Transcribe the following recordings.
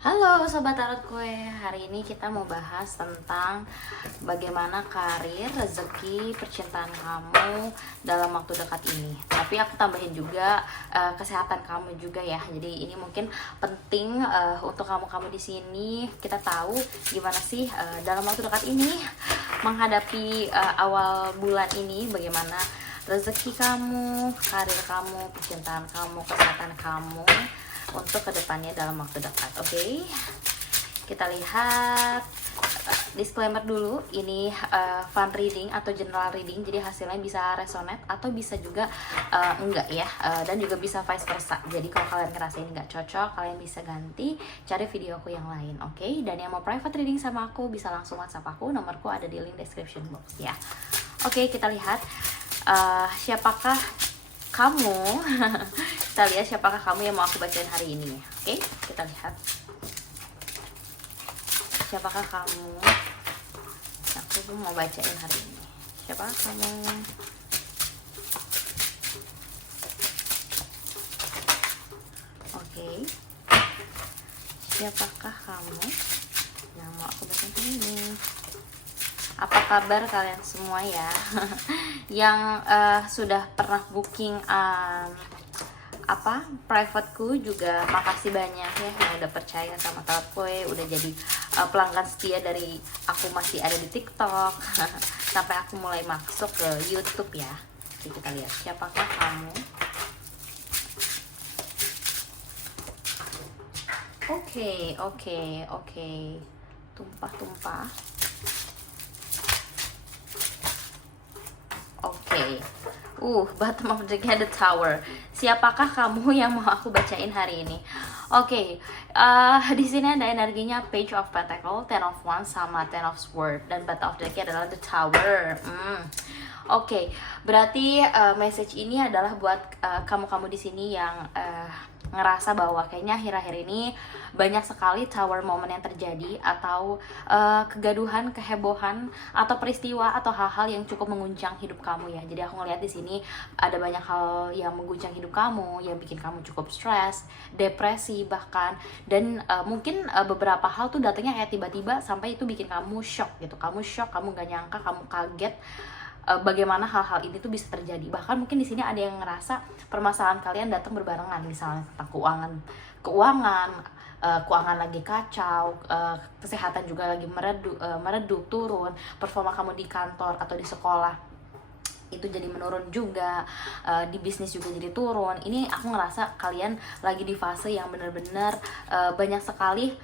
Halo Sobat Tarot Kue, hari ini kita mau bahas tentang bagaimana karir, rezeki, percintaan kamu dalam waktu dekat ini. Tapi aku tambahin juga kesehatan kamu juga ya. Jadi ini mungkin penting untuk kamu-kamu di sini. Kita tahu gimana sih dalam waktu dekat ini menghadapi awal bulan ini, bagaimana rezeki kamu, karir kamu, percintaan kamu, kesehatan kamu untuk kedepannya dalam waktu dekat. Oke, kita lihat disclaimer dulu. Ini fun reading atau general reading, jadi hasilnya bisa resonate atau bisa juga enggak ya, dan juga bisa vice versa. Jadi kalau kalian ngerasa ini nggak cocok, kalian bisa ganti, cari videoku yang lain. Oke, dan yang mau private reading sama aku bisa langsung WhatsApp aku, nomorku ada di link description box ya. Oke, kita lihat siapakah kamu. Kita lihat siapakah kamu yang mau aku bacain hari ini. Oke, kita lihat siapakah kamu. Aku mau bacain hari ini. Siapakah kamu? Oke, siapakah kamu yang mau aku bacain hari ini? Apa kabar kalian semua ya? Yang sudah pernah booking privateku juga makasih banyak ya, yang udah percaya sama Tarot Kue, udah jadi pelanggan setia dari aku masih ada di TikTok sampai aku mulai masuk ke YouTube ya. Jadi kita lihat siapakah kamu. Oke. Tumpah. Oke. Bottom of the deck ada Tower. Siapakah kamu yang mau aku bacain hari ini? Oke, di sini ada energinya Page of Pentacle, Ten of Wands, sama Ten of Swords, dan bottom of the deck adalah the Tower. Oke, berarti message ini adalah buat kamu-kamu di sini yang ngerasa bahwa kayaknya akhir-akhir ini banyak sekali tower moment yang terjadi, atau kegaduhan, kehebohan, atau peristiwa atau hal-hal yang cukup mengguncang hidup kamu ya. Jadi aku ngeliat di sini ada banyak hal yang mengguncang hidup kamu, yang bikin kamu cukup stres, depresi bahkan, dan mungkin beberapa hal tuh datangnya kayak tiba-tiba sampai itu bikin kamu shock gitu. Kamu shock, kamu gak nyangka, kamu kaget bagaimana hal-hal ini tuh bisa terjadi. Bahkan mungkin di sini ada yang ngerasa permasalahan kalian datang berbarengan, misalnya tentang keuangan lagi kacau, kesehatan juga lagi meredup, turun, performa kamu di kantor atau di sekolah itu jadi menurun juga, di bisnis juga jadi turun. Ini aku ngerasa kalian lagi di fase yang benar-benar banyak sekali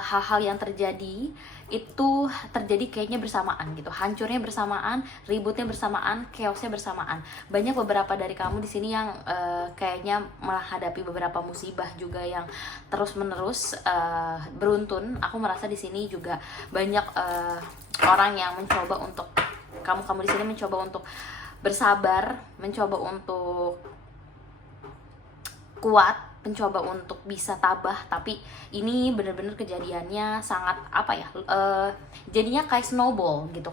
hal-hal yang terjadi itu terjadi kayaknya bersamaan gitu, hancurnya bersamaan, ributnya bersamaan, chaosnya bersamaan. Banyak beberapa dari kamu di sini yang kayaknya menghadapi beberapa musibah juga yang terus-menerus beruntun. Aku merasa di sini juga banyak orang yang mencoba untuk kamu di sini mencoba untuk bersabar, mencoba untuk kuat, mencoba untuk bisa tabah. Tapi ini bener-bener kejadiannya sangat jadinya kayak snowball gitu.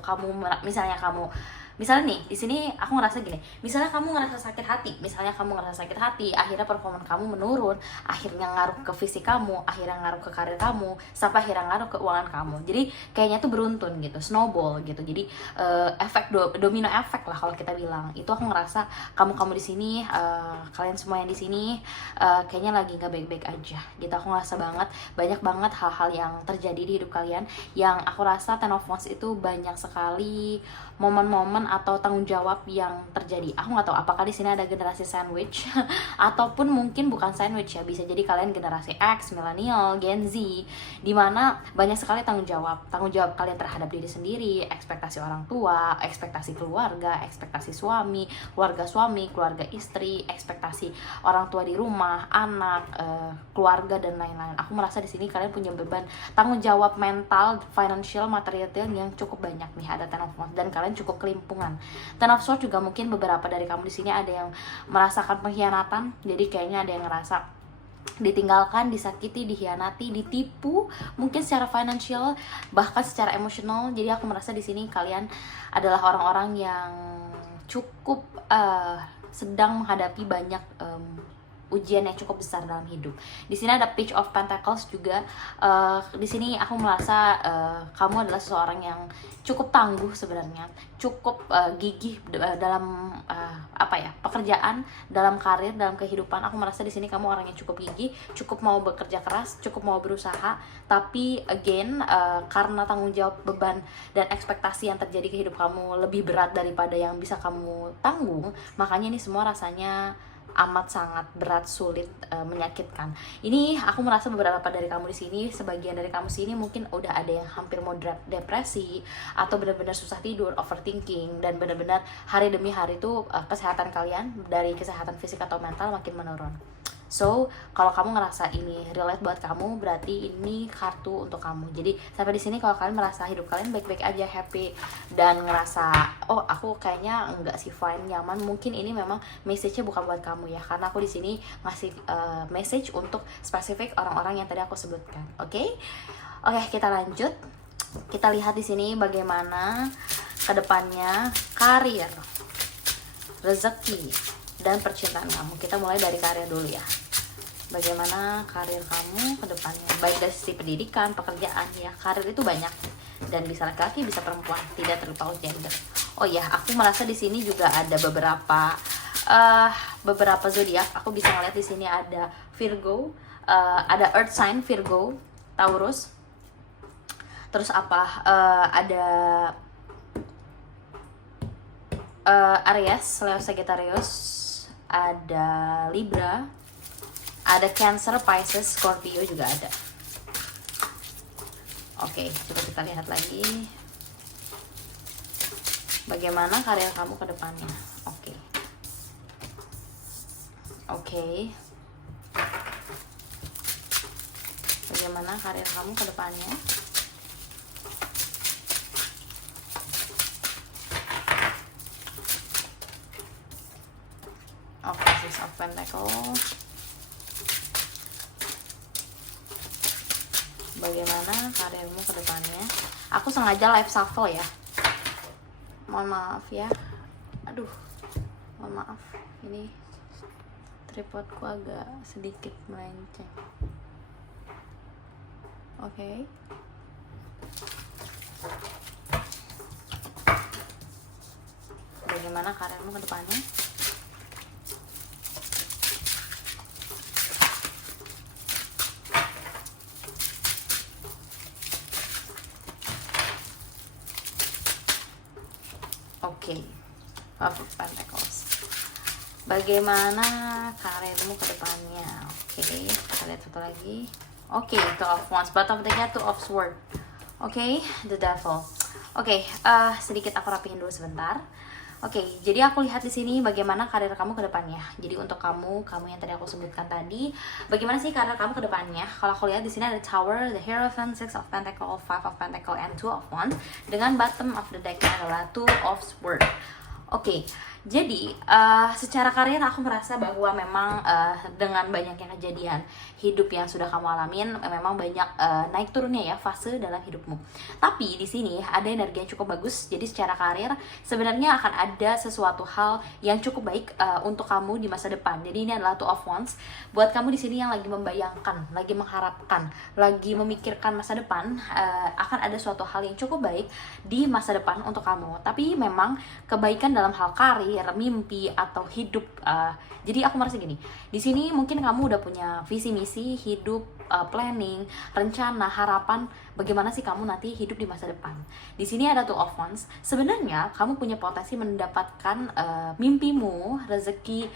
Misalnya nih di sini aku ngerasa gini, misalnya kamu ngerasa sakit hati, akhirnya performa kamu menurun, akhirnya ngaruh ke fisik kamu, akhirnya ngaruh ke karir kamu, sampai akhirnya ngaruh ke keuangan kamu. Jadi kayaknya tuh beruntun gitu, snowball gitu. Jadi domino efek lah kalau kita bilang. Itu aku ngerasa kamu di sini, kalian semua yang di sini kayaknya lagi nggak baik-baik aja gitu. Aku ngerasa banyak banget hal-hal yang terjadi di hidup kalian, yang aku rasa Ten of Wands itu banyak sekali momen-momen atau tanggung jawab yang terjadi. Aku nggak tahu apakah di sini ada generasi sandwich ataupun mungkin bukan sandwich ya, bisa jadi kalian generasi X, millennial, Gen Z, dimana banyak sekali tanggung jawab kalian terhadap diri sendiri, ekspektasi orang tua, ekspektasi keluarga, ekspektasi keluarga istri, ekspektasi orang tua di rumah, anak, keluarga, dan lain-lain. Aku merasa di sini kalian punya beban tanggung jawab mental, financial, material yang cukup banyak nih. Ada Ten of Wands dan kalian cukup kelimpungan. Ten of Swords juga mungkin beberapa dari kamu di sini ada yang merasakan pengkhianatan. Jadi kayaknya ada yang ngerasa ditinggalkan, disakiti, dikhianati, ditipu, mungkin secara financial, bahkan secara emosional. Jadi aku merasa di sini kalian adalah orang-orang yang cukup sedang menghadapi banyak ujian yang cukup besar dalam hidup. Di sini ada Page of Pentacles juga. Di sini aku merasa kamu adalah seseorang yang cukup tangguh sebenarnya, cukup gigih dalam pekerjaan, dalam karir, dalam kehidupan. Aku merasa di sini kamu orang yang cukup gigih, cukup mau bekerja keras, cukup mau berusaha. Tapi again, karena tanggung jawab, beban, dan ekspektasi yang terjadi ke hidup kamu lebih berat daripada yang bisa kamu tanggung, makanya ini semua rasanya amat sangat berat, sulit, menyakitkan. Ini aku merasa beberapa dari kamu di sini, sebagian dari kamu sini mungkin udah ada yang hampir mau depresi atau benar-benar susah tidur, overthinking, dan benar-benar hari demi hari itu kesehatan kalian dari kesehatan fisik atau mental makin menurun. So, kalau kamu ngerasa ini relate buat kamu, berarti ini kartu untuk kamu. Jadi, sampai di sini kalau kalian merasa hidup kalian baik-baik aja, happy, dan ngerasa, oh aku kayaknya enggak sih, fine, nyaman, mungkin ini memang message-nya bukan buat kamu ya. Karena aku di sini ngasih message untuk spesifik orang-orang yang tadi aku sebutkan. Oke, kita lanjut. Kita lihat di sini bagaimana kedepannya karir, rezeki, dan percintaan kamu. Kita mulai dari karir dulu ya. Bagaimana karir kamu ke depannya, baik dari sisi pendidikan, pekerjaan ya. Karir itu banyak dan bisa laki-laki, bisa perempuan, tidak terpaut gender. Oh ya, aku merasa di sini juga ada beberapa zodiak. Aku bisa ngeliat di sini ada Virgo, ada Earth sign Virgo, Taurus. Terus ada Aries, Leo, Sagittarius, ada Libra, ada Cancer, Pisces, Scorpio juga ada. Oke, coba kita lihat lagi bagaimana karir kamu ke depannya. Oke. Bagaimana karir kamu ke depannya? Six of Pentacles. Bagaimana karirmu ke depannya? Aku sengaja live shuffle ya. Mohon maaf ya. Aduh. Mohon maaf. Ini tripodku agak sedikit melenceng. Oke. Bagaimana karirmu ke depannya? Five of Pentacles. Bagaimana karirmu ke depannya? Kita lihat satu lagi. Two of Wands. Bottom of the deck, Two of Swords. The Devil. Sedikit aku rapihin dulu sebentar. Jadi aku lihat di sini bagaimana karir kamu ke depannya. Jadi untuk kamu yang tadi aku sebutkan tadi, bagaimana sih karir kamu ke depannya? Kalau aku lihat di sini ada Tower, the Hierophant, Six of Pentacles, Five of Pentacles, and Two of Wands. Dengan bottom of the deck adalah Two of Swords. Jadi secara karir aku merasa bahwa memang dengan banyaknya kejadian hidup yang sudah kamu alamin, memang banyak naik turunnya ya fase dalam hidupmu. Tapi di sini ada energi yang cukup bagus. Jadi secara karir sebenarnya akan ada sesuatu hal yang cukup baik untuk kamu di masa depan. Jadi ini adalah Two of Wands. Buat kamu di sini yang lagi membayangkan, lagi mengharapkan, lagi memikirkan masa depan, akan ada suatu hal yang cukup baik di masa depan untuk kamu. Tapi memang kebaikan dalam hal karir, mimpi, atau hidup. Jadi aku merasa gini, di sini mungkin kamu udah punya visi misi hidup, planning, rencana, harapan bagaimana sih kamu nanti hidup di masa depan. Di sini ada Two of Wands. Sebenarnya kamu punya potensi mendapatkan mimpimu, rezeki,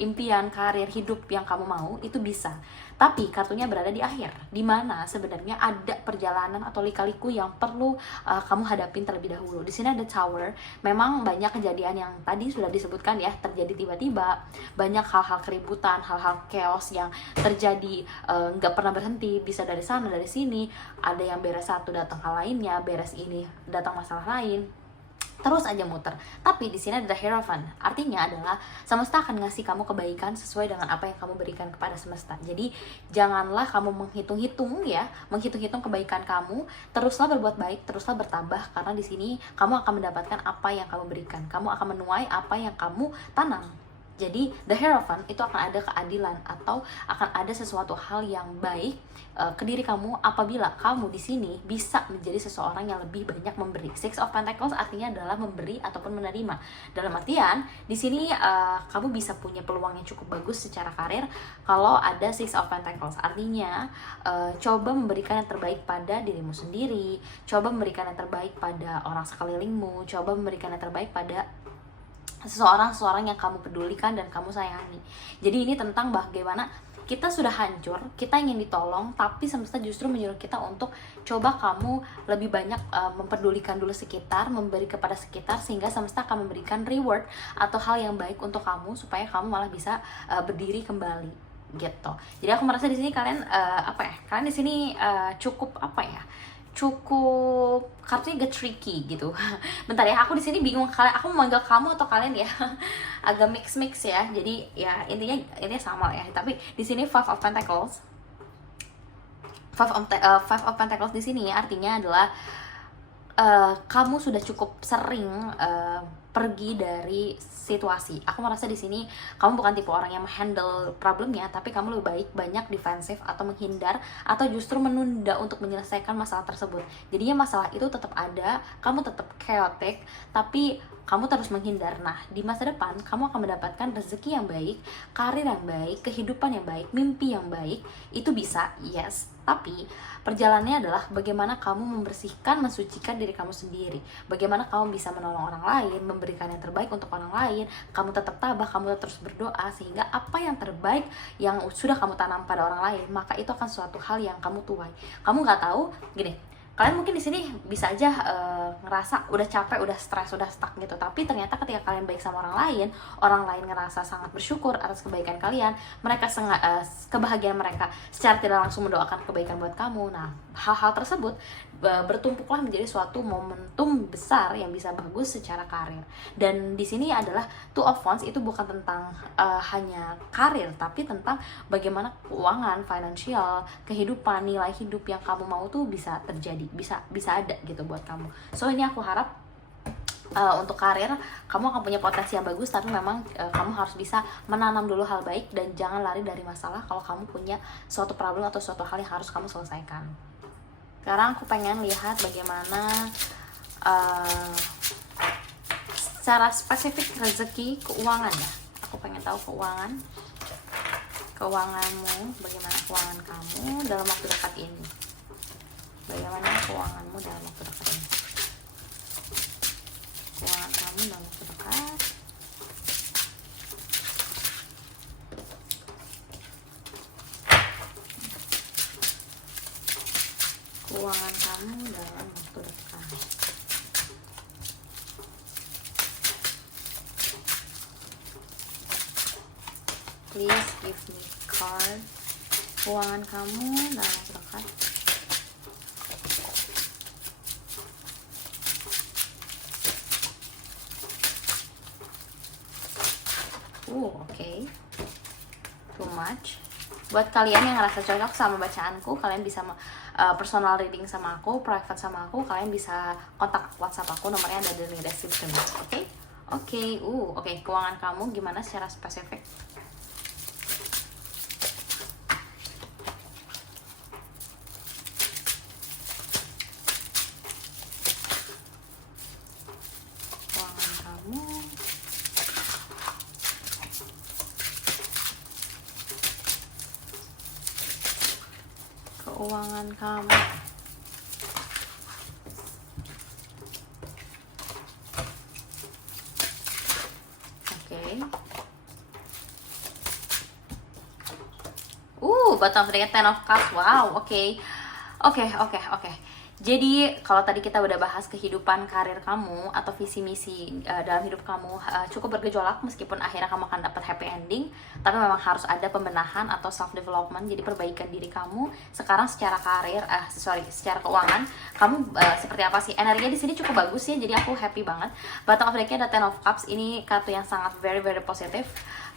impian, karir, hidup yang kamu mau itu bisa. Tapi kartunya berada di akhir, di mana sebenarnya ada perjalanan atau lika-liku yang perlu kamu hadapin terlebih dahulu. Di sini ada Tower. Memang banyak kejadian yang tadi sudah disebutkan ya, terjadi tiba-tiba, banyak hal-hal keributan, hal-hal chaos yang terjadi, nggak pernah berhenti, bisa dari sana dari sini, ada yang beres satu datang hal lainnya, beres ini datang masalah lain, terus aja muter. Tapi di sini ada Hierophant. Artinya adalah semesta akan ngasih kamu kebaikan sesuai dengan apa yang kamu berikan kepada semesta. Jadi janganlah kamu menghitung-hitung kebaikan kamu. Teruslah berbuat baik, teruslah bertambah, karena di sini kamu akan mendapatkan apa yang kamu berikan. Kamu akan menuai apa yang kamu tanam. Jadi the Hierophant itu akan ada keadilan atau akan ada sesuatu hal yang baik ke diri kamu apabila kamu di sini bisa menjadi seseorang yang lebih banyak memberi. Six of Pentacles artinya adalah memberi ataupun menerima. Dalam artian di sini kamu bisa punya peluang yang cukup bagus secara karir kalau ada Six of Pentacles. Artinya coba memberikan yang terbaik pada dirimu sendiri, coba memberikan yang terbaik pada orang sekelilingmu, coba memberikan yang terbaik pada seseorang yang kamu pedulikan dan kamu sayangi. Jadi ini tentang bagaimana kita sudah hancur, kita ingin ditolong, tapi semesta justru menyuruh kita untuk coba kamu lebih banyak mempedulikan dulu sekitar, memberi kepada sekitar, sehingga semesta akan memberikan reward atau hal yang baik untuk kamu supaya kamu malah bisa berdiri kembali gitu. Jadi aku merasa di sini kalian kalian di sini cukup cukup kartunya agak tricky gitu. Bentar ya, aku di sini bingung aku memanggil kamu atau kalian ya. Agak mix ya. Jadi ya intinya sama ya. Tapi di sini Five of Pentacles. Five of Pentacles di sini artinya adalah kamu sudah cukup sering pergi dari situasi. Aku merasa di sini kamu bukan tipe orang yang menghandle problemnya, tapi kamu lebih baik banyak defensif atau menghindar atau justru menunda untuk menyelesaikan masalah tersebut. Jadinya masalah itu tetap ada, kamu tetap chaotic, tapi kamu terus menghindar. Nah, di masa depan kamu akan mendapatkan rezeki yang baik, karir yang baik, kehidupan yang baik, mimpi yang baik. Itu bisa, yes. Tapi perjalanannya adalah bagaimana kamu membersihkan, mensucikan diri kamu sendiri. Bagaimana kamu bisa menolong orang lain, memberikan yang terbaik untuk orang lain. Kamu tetap tabah, kamu tetap terus berdoa, sehingga apa yang terbaik yang sudah kamu tanam pada orang lain, maka itu akan suatu hal yang kamu tuai. Kamu nggak tahu, gini, kalian mungkin di sini bisa aja ngerasa udah capek, udah stres, udah stuck gitu. Tapi ternyata ketika kalian baik sama orang lain ngerasa sangat bersyukur atas kebaikan kalian. Mereka kebahagiaan mereka secara tidak langsung mendoakan kebaikan buat kamu. Nah, hal-hal tersebut bertumpuklah menjadi suatu momentum besar yang bisa bagus secara karir. Dan di sini adalah Two of Wands itu bukan tentang hanya karir, tapi tentang bagaimana keuangan, finansial, kehidupan, nilai hidup yang kamu mau tuh bisa terjadi, bisa ada gitu buat kamu. So ini aku harap untuk karir kamu akan punya potensi yang bagus, tapi memang kamu harus bisa menanam dulu hal baik dan jangan lari dari masalah kalau kamu punya suatu problem atau suatu hal yang harus kamu selesaikan. Sekarang aku pengen lihat bagaimana secara spesifik rezeki keuangan ya. Aku pengen tahu keuanganmu, bagaimana keuangan kamu dalam waktu dekat ini. Bagaimana keuanganmu dalam waktu dekat ini? Keuangan kamu dalam waktu dekat. Keuangan kamu dalam waktu dekat. Please give me card. Keuangan kamu dalam waktu dekat. Okay. Too much. Buat kalian yang ngerasa cocok sama bacaanku, kalian bisa personal reading sama aku, private sama aku, kalian bisa kontak WhatsApp aku, nomornya ada di description. Oke. Keuangan kamu gimana secara spesifik? Keuangan kamu. Bottom of the deck, Ten of Cups. Wow, oke. Jadi kalau tadi kita udah bahas kehidupan karir kamu atau visi misi dalam hidup kamu cukup bergejolak, meskipun akhirnya kamu akan dapat happy ending, tapi memang harus ada pembenahan atau self development, jadi perbaikan diri kamu. Sekarang secara karir, secara keuangan kamu seperti apa sih? Energinya di sini cukup bagus ya, jadi aku happy banget. Bottom of the deck ada Ten of Cups, ini kartu yang sangat very positif.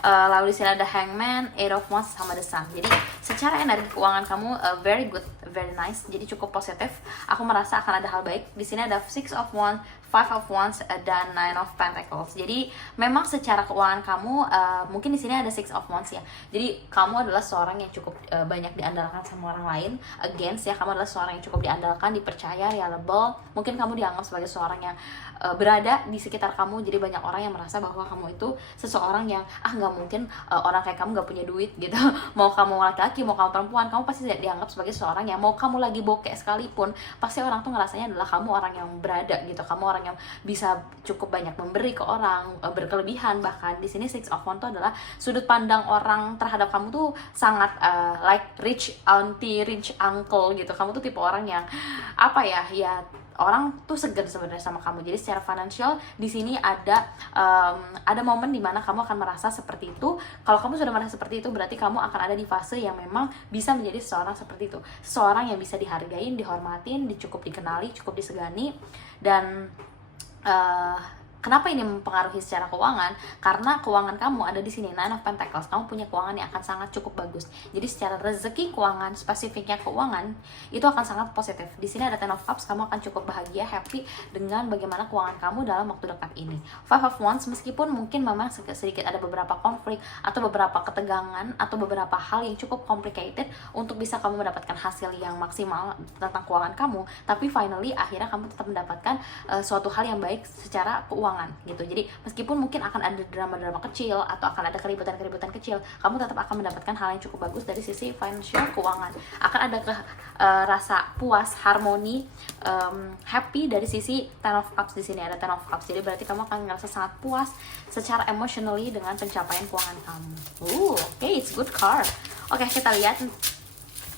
Lalu di sini ada Hangman, Eight of Wands sama The Sun. Jadi secara energi keuangan kamu very good, very nice. Jadi cukup positif. Aku merasa akan ada hal baik. Di sini ada Six of Wands, Five of Wands dan Nine of Pentacles. Jadi memang secara keuangan kamu mungkin di sini ada Six of Wands ya. Jadi kamu adalah seorang yang cukup banyak diandalkan sama orang lain. Against ya, kamu adalah seorang yang cukup diandalkan, dipercaya, reliable. Mungkin kamu dianggap sebagai seorang yang berada di sekitar kamu. Jadi banyak orang yang merasa bahwa kamu itu seseorang yang nggak mungkin orang kayak kamu nggak punya duit gitu. Mau kamu laki-laki, mau kamu perempuan, kamu pasti dianggap sebagai seorang yang mau kamu lagi bokeh sekalipun, pasti orang tuh ngerasanya adalah kamu orang yang berada gitu. Kamu orang yang bisa cukup banyak memberi ke orang, berkelebihan. Bahkan di sini Six of Wands itu adalah sudut pandang orang terhadap kamu tuh sangat like rich auntie, rich uncle gitu. Kamu tuh tipe orang yang apa ya, orang tuh segan sebenarnya sama kamu. Jadi secara financial di sini ada momen dimana kamu akan merasa seperti itu. Kalau kamu sudah merasa seperti itu, berarti kamu akan ada di fase yang memang bisa menjadi seseorang seperti itu, seseorang yang bisa dihargain, dihormatin, cukup dikenali, cukup disegani. Dan kenapa ini mempengaruhi secara keuangan? Karena keuangan kamu ada di sini, Nine of Pentacles. Kamu punya keuangan yang akan sangat cukup bagus. Jadi secara rezeki keuangan, spesifiknya keuangan, itu akan sangat positif. Di sini ada Ten of Cups, kamu akan cukup bahagia, happy dengan bagaimana keuangan kamu dalam waktu dekat ini. Five of Wands, meskipun mungkin memang sedikit ada beberapa konflik atau beberapa ketegangan atau beberapa hal yang cukup complicated untuk bisa kamu mendapatkan hasil yang maksimal tentang keuangan kamu, tapi finally akhirnya kamu tetap mendapatkan suatu hal yang baik secara keuangan gitu. Jadi meskipun mungkin akan ada drama-drama kecil atau akan ada keributan-keributan kecil, kamu tetap akan mendapatkan hal yang cukup bagus dari sisi financial keuangan. Akan ada rasa puas, harmoni, happy dari sisi Ten of Cups. Di sini ada Ten of Cups. Jadi berarti kamu akan ngerasa sangat puas secara emotionally dengan pencapaian keuangan kamu. Okay, it's good card. Oke, kita lihat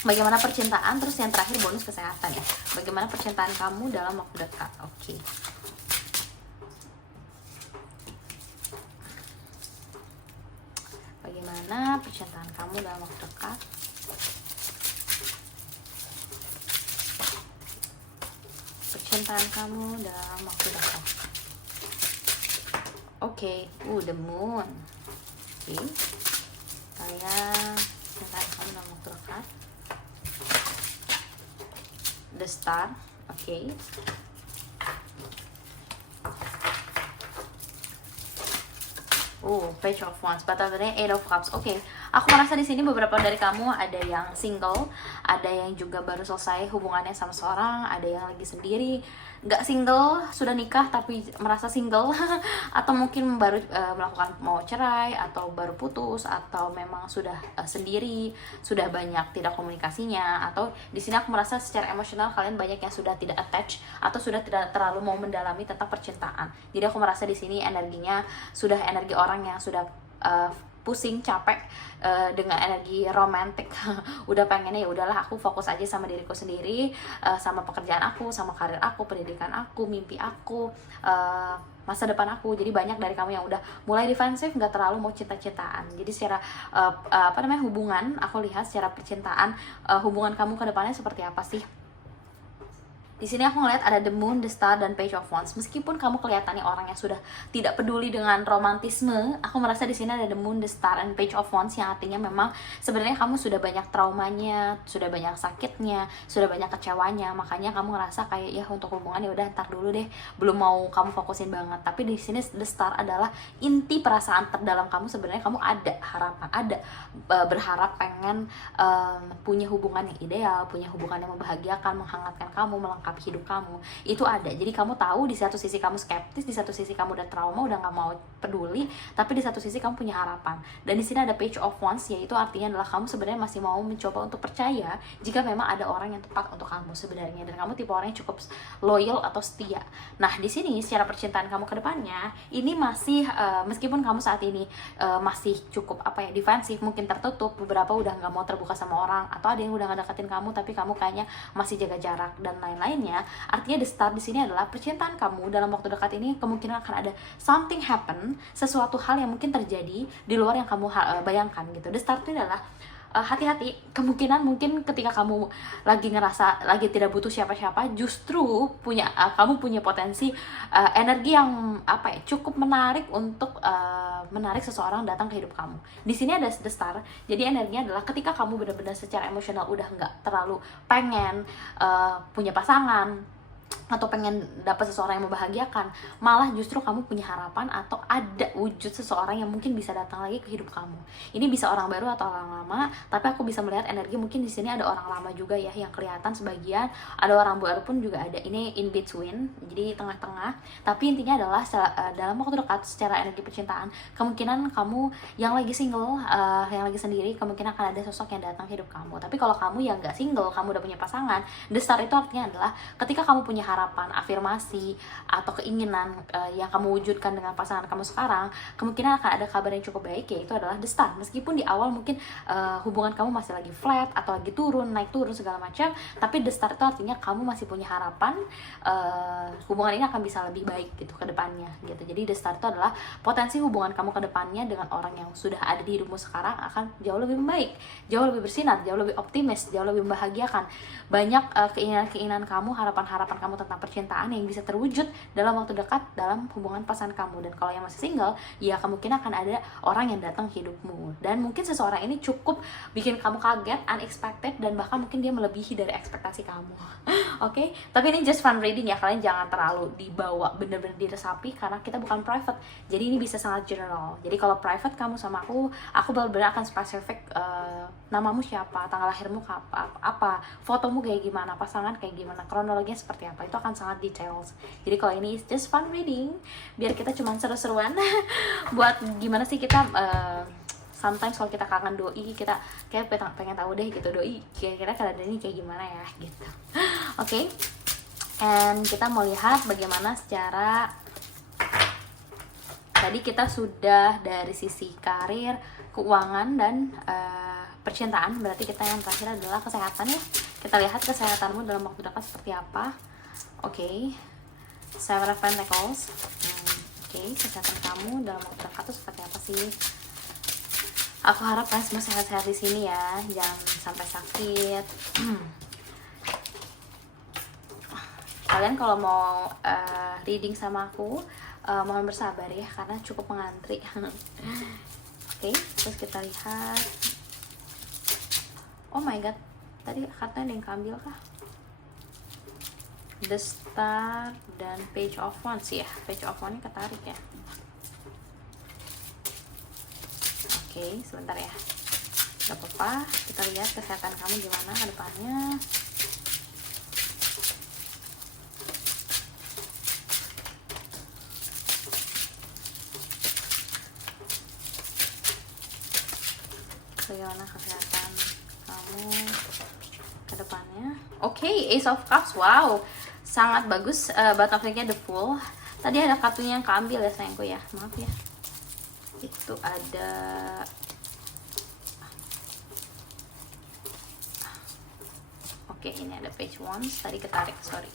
bagaimana percintaan, terus yang terakhir bonus kesehatan ya. Bagaimana percintaan kamu dalam waktu dekat. Oke. Bagaimana percintaan kamu dalam waktu dekat? Percintaan kamu dalam waktu dekat. Oke, the moon. Oke. Saya percintaan kamu dalam waktu dekat. The star. Oke. Page of Wands, batalnya Eight of Cups. Oke, aku merasa di sini beberapa dari kamu ada yang single, ada yang juga baru selesai hubungannya sama seorang, ada yang lagi sendiri, nggak single, sudah nikah tapi merasa single, atau mungkin baru melakukan mau cerai, atau baru putus, atau memang sudah sendiri, sudah banyak tidak komunikasinya, atau di sini aku merasa secara emosional kalian banyak yang sudah tidak attach atau sudah tidak terlalu mau mendalami tentang percintaan. Jadi aku merasa di sini energinya sudah energi orang yang sudah pusing, capek dengan energi romantik. Udah pengennya ya udahlah, aku fokus aja sama diriku sendiri, sama pekerjaan aku, sama karir aku, pendidikan aku, mimpi aku, masa depan aku. Jadi banyak dari kamu yang udah mulai defensif, nggak terlalu mau cinta-cintaan. Jadi secara hubungan, aku lihat secara percintaan, hubungan kamu ke depannya seperti apa sih? Di sini aku ngeliat ada the moon, the star, dan page of wands. Meskipun kamu kelihatannya orang yang sudah tidak peduli dengan romantisme, aku merasa di sini ada the moon, the star, and page of wands, yang artinya memang sebenarnya kamu sudah banyak traumanya, sudah banyak sakitnya, sudah banyak kecewanya. Makanya kamu ngerasa kayak ya untuk hubungan ya udah ntar dulu deh, belum mau kamu fokusin banget. Tapi di sini the star adalah inti perasaan terdalam kamu. Sebenarnya kamu ada harapan, ada berharap pengen punya hubungan yang ideal, punya hubungan yang membahagiakan, menghangatkan kamu, melengkapi hidup kamu. Itu ada. Jadi kamu tahu di satu sisi kamu skeptis, di satu sisi kamu udah trauma, udah nggak mau peduli, tapi di satu sisi kamu punya harapan. Dan di sini ada page of wands, yaitu artinya adalah kamu sebenarnya masih mau mencoba untuk percaya jika memang ada orang yang tepat untuk kamu sebenarnya, dan kamu tipe orang yang cukup loyal atau setia. Nah, di sini secara percintaan kamu ke depannya ini masih meskipun kamu saat ini masih cukup defensif, mungkin tertutup, beberapa udah nggak mau terbuka sama orang, atau ada yang udah nggak deketin kamu tapi kamu kayaknya masih jaga jarak dan lain-lain. Artinya the start di sini adalah percintaan kamu dalam waktu dekat ini kemungkinan akan ada something happen, sesuatu hal yang mungkin terjadi di luar yang kamu bayangkan gitu. The start ini adalah hati-hati, kemungkinan mungkin ketika kamu lagi ngerasa lagi tidak butuh siapa-siapa, justru kamu punya potensi energi yang cukup menarik untuk menarik seseorang datang ke hidup kamu. Di sini ada the star, jadi energinya adalah ketika kamu benar-benar secara emosional udah nggak terlalu pengen punya pasangan, atau pengen dapat seseorang yang membahagiakan, malah justru kamu punya harapan atau ada wujud seseorang yang mungkin bisa datang lagi ke hidup kamu. Ini bisa orang baru atau orang lama, tapi aku bisa melihat energi mungkin di sini ada orang lama juga ya yang kelihatan sebagian, ada orang baru pun juga ada. Ini in between, jadi tengah-tengah. Tapi intinya adalah dalam waktu dekat secara energi percintaan, kemungkinan kamu yang lagi single, yang lagi sendiri, kemungkinan akan ada sosok yang datang ke hidup kamu. Tapi kalau kamu yang nggak single, kamu udah punya pasangan, the star itu artinya adalah ketika kamu punya harapan, afirmasi, atau keinginan yang kamu wujudkan dengan pasangan kamu sekarang, kemungkinan akan ada kabar yang cukup baik, yaitu adalah the star. Meskipun di awal mungkin hubungan kamu masih lagi flat atau lagi turun, naik turun segala macam, tapi the star itu artinya kamu masih punya harapan hubungan ini akan bisa lebih baik gitu ke depannya gitu. Jadi the star itu adalah potensi hubungan kamu ke depannya dengan orang yang sudah ada di hidupmu sekarang akan jauh lebih baik, jauh lebih bersinar, jauh lebih optimis, jauh lebih membahagiakan. Banyak keinginan-keinginan kamu, harapan-harapan kamu tentang percintaan yang bisa terwujud dalam waktu dekat dalam hubungan pasangan kamu. Dan kalau yang masih single, ya kemungkinan akan ada orang yang datang ke hidupmu, dan mungkin seseorang ini cukup bikin kamu kaget, unexpected, dan bahkan mungkin dia melebihi dari ekspektasi kamu. Oke, tapi ini just fun reading ya, kalian jangan terlalu dibawa bener-bener diresapi karena kita bukan private, jadi ini bisa sangat general. Jadi kalau private kamu sama aku benar-benar akan spesifik, namamu siapa, tanggal lahirmu apa, fotomu kayak gimana, pasangan kayak gimana, kronologinya seperti apa, itu akan sangat details. Jadi kalau ini is just fun reading, biar kita cuma seru-seruan buat gimana sih kita sometimes kalau kita kangen doi, kita kayak pengen tahu deh gitu, doi kira-kira keadaan ini kayak gimana ya gitu. Oke, and kita mau lihat bagaimana secara tadi kita sudah dari sisi karir, keuangan, dan percintaan. Berarti kita yang terakhir adalah kesehatan ya. Kita lihat kesehatanmu dalam waktu dekat seperti apa. Oke, Seven of Pentacles. Oke, kesehatan kamu dalam waktu dekat tuh seperti apa sih? Aku harap kalian semua sehat-sehat di sini ya, jangan sampai sakit. Kalian kalau mau reading sama aku, mohon bersabar ya, karena cukup mengantri. Oke, terus kita lihat. Oh my god, tadi kartunya ada yang keambil kah? The Star dan Page of Wands ya, Page of Wands ini ketarik ya. Oke, sebentar ya, gak apa-apa, kita lihat kesehatan kamu gimana ke depannya. Bagaimana kesehatan kamu ke depannya? Oke, Ace of Cups, wow, sangat bagus. Butterfly-nya the Fool. Tadi ada kartunya yang keambil ya sayangku ya, maaf ya. Itu ada oke, ini ada Page Wands, tadi ketarik, sorry.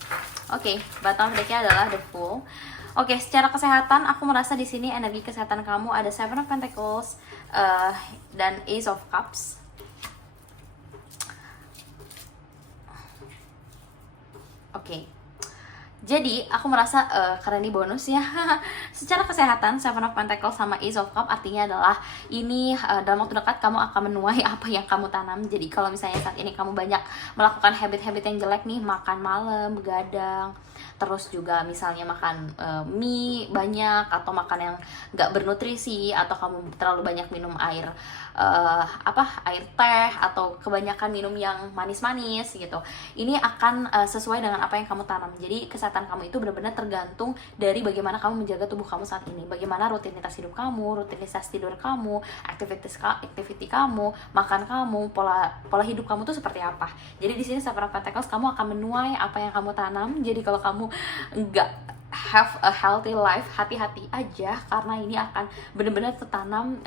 Oke, bottom deck-nya adalah the Fool. Oke, secara kesehatan aku merasa di sini energi kesehatan kamu ada Seven of Pentacles dan Ace of Cups. Oke. Jadi aku merasa karena ini bonus ya. Secara kesehatan Seven of Pentacles sama Ace of Cups artinya adalah ini dalam waktu dekat kamu akan menuai apa yang kamu tanam. Jadi kalau misalnya saat ini kamu banyak melakukan habit-habit yang jelek nih, makan malam, begadang, terus juga misalnya makan mie banyak, atau makan yang nggak bernutrisi, atau kamu terlalu banyak minum air air teh, atau kebanyakan minum yang manis-manis gitu, ini akan sesuai dengan apa yang kamu tanam. Jadi kesehatan kamu itu benar-benar tergantung dari bagaimana kamu menjaga tubuh kamu saat ini, bagaimana rutinitas hidup kamu, rutinitas tidur kamu, activity kamu, makan kamu, pola hidup kamu tuh seperti apa. Jadi di sini Seven of Pentacles, kamu akan menuai apa yang kamu tanam. Jadi kalau kamu nggak have a healthy life, hati-hati aja, karena ini akan benar-benar tertanam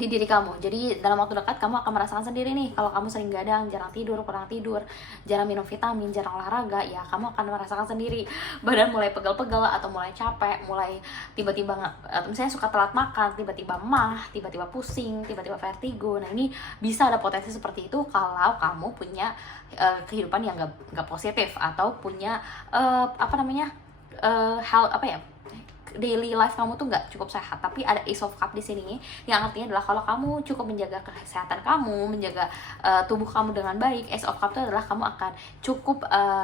di diri kamu. Jadi dalam waktu dekat kamu akan merasakan sendiri nih, kalau kamu sering gadang, jarang tidur, kurang tidur, jarang minum vitamin, jarang olahraga, ya kamu akan merasakan sendiri badan mulai pegel-pegel, atau mulai capek, mulai tiba-tiba atau misalnya suka telat makan, tiba-tiba mah, tiba-tiba pusing, tiba-tiba vertigo. Nah ini bisa ada potensi seperti itu kalau kamu punya kehidupan yang nggak positif, atau punya daily life kamu tuh nggak cukup sehat. Tapi ada Ace of Cup di sini, yang artinya adalah kalau kamu cukup menjaga kesehatan kamu, menjaga tubuh kamu dengan baik, Ace of Cup itu adalah kamu akan cukup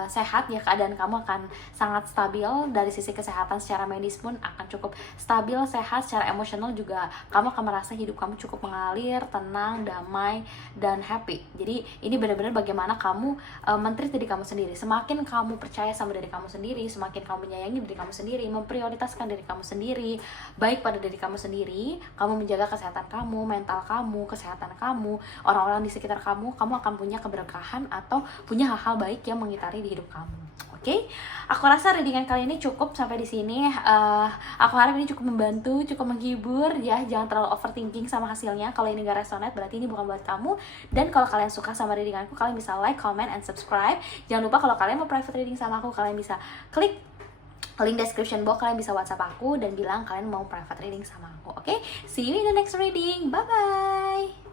sehat ya, keadaan kamu akan sangat stabil dari sisi kesehatan, secara medis pun akan cukup stabil, sehat, secara emosional juga kamu akan merasa hidup kamu cukup mengalir, tenang, damai, dan happy. Jadi ini benar-benar bagaimana kamu men-treat diri kamu sendiri. Semakin kamu percaya sama diri kamu sendiri, semakin kamu menyayangi diri kamu sendiri, memprioritaskan diri kamu sendiri, baik pada diri kamu sendiri, kamu menjaga kesehatan kamu, mental kamu, kesehatan kamu, orang-orang di sekitar kamu, kamu akan punya keberkahan atau punya hal-hal baik yang mengitari di hidup kamu. Oke, aku rasa readingan kali ini cukup sampai di sini. Aku harap ini cukup membantu, cukup menghibur ya. Jangan terlalu overthinking sama hasilnya. Kalau ini gak resonate, berarti ini bukan buat kamu. Dan kalau kalian suka sama readinganku, kalian bisa like, comment, and subscribe. Jangan lupa kalau kalian mau private reading sama aku, kalian bisa klik link description box, kalian bisa WhatsApp aku dan bilang kalian mau private reading sama aku. Oke, see you in the next reading. Bye bye.